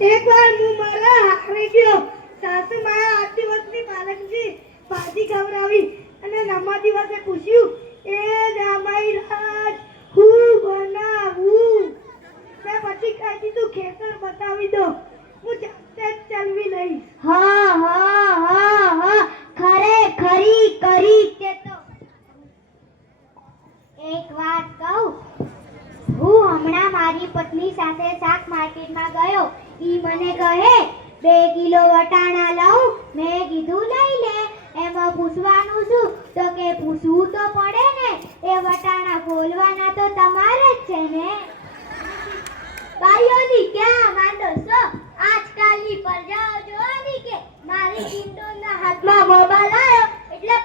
એકવાર હું મારા આખરે ગયો. સાસુ માયા આરતી વર્ષની પાલકજી ભાજી ગવરાવી અને નવમા દિવસે પૂછ્યું, એ દામાઈ રાજ માર્કેટમાં ગયો, ઈ મને કહે, બે કિલો વટાણા લઉં, મેં કીધું લઈ લે. એમાં પૂછવાનું શું તો કે પૂછવું તો પડે ને, એ વટાણા ખોલવાના તો તમારે જ છે ને? ભાઈઓની ક્યાં માંડો છો? આજકાલની પ્રજાઓ જોવાની કે, મારી કિન્ડોના હાથમાં મોબાઈલ આવ્યો, એટલે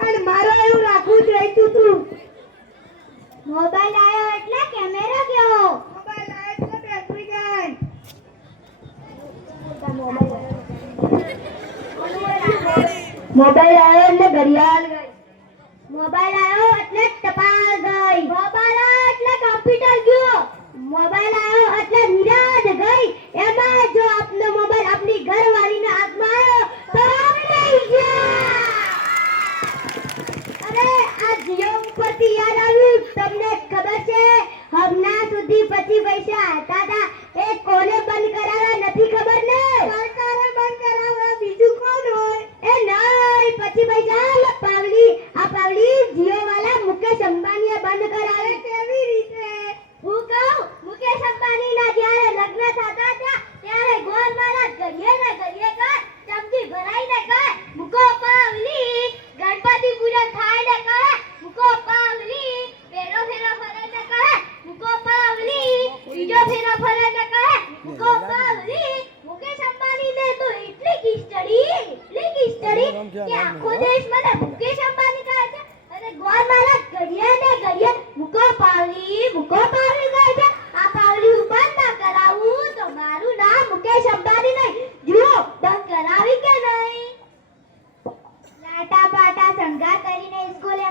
પણ મારો એવું રાખવું જ રહેતું મોબાઈલ આવ્યો એટલે કેમેરા ગયો મોબાઈલ આવ્યો એટલે બેટરી ગઈ મોબાઈલ આવ્યો એટલે ઘડિયાળ ગઈ. મોબાઈલ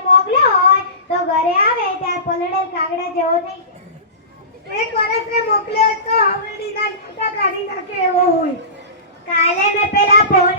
મોકલ્યો હોય તો ઘરે આવે ત્યાં પલળે કાગડા જેવો થઈ એક મોકલ્યો તો હવેડી ના કરી નાખે કાલે મેં પેલા ફોન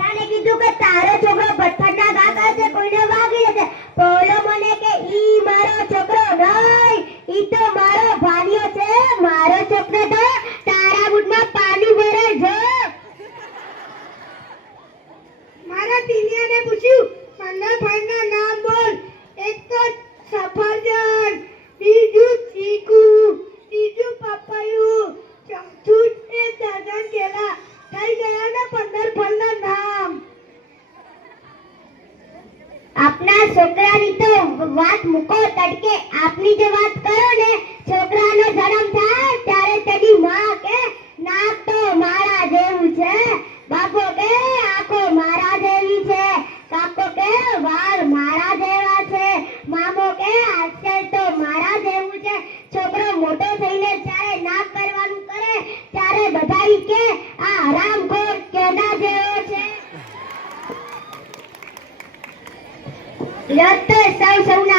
વાત મૂકો તડકે આપની જે વાત યાદ તો સૌ સૌને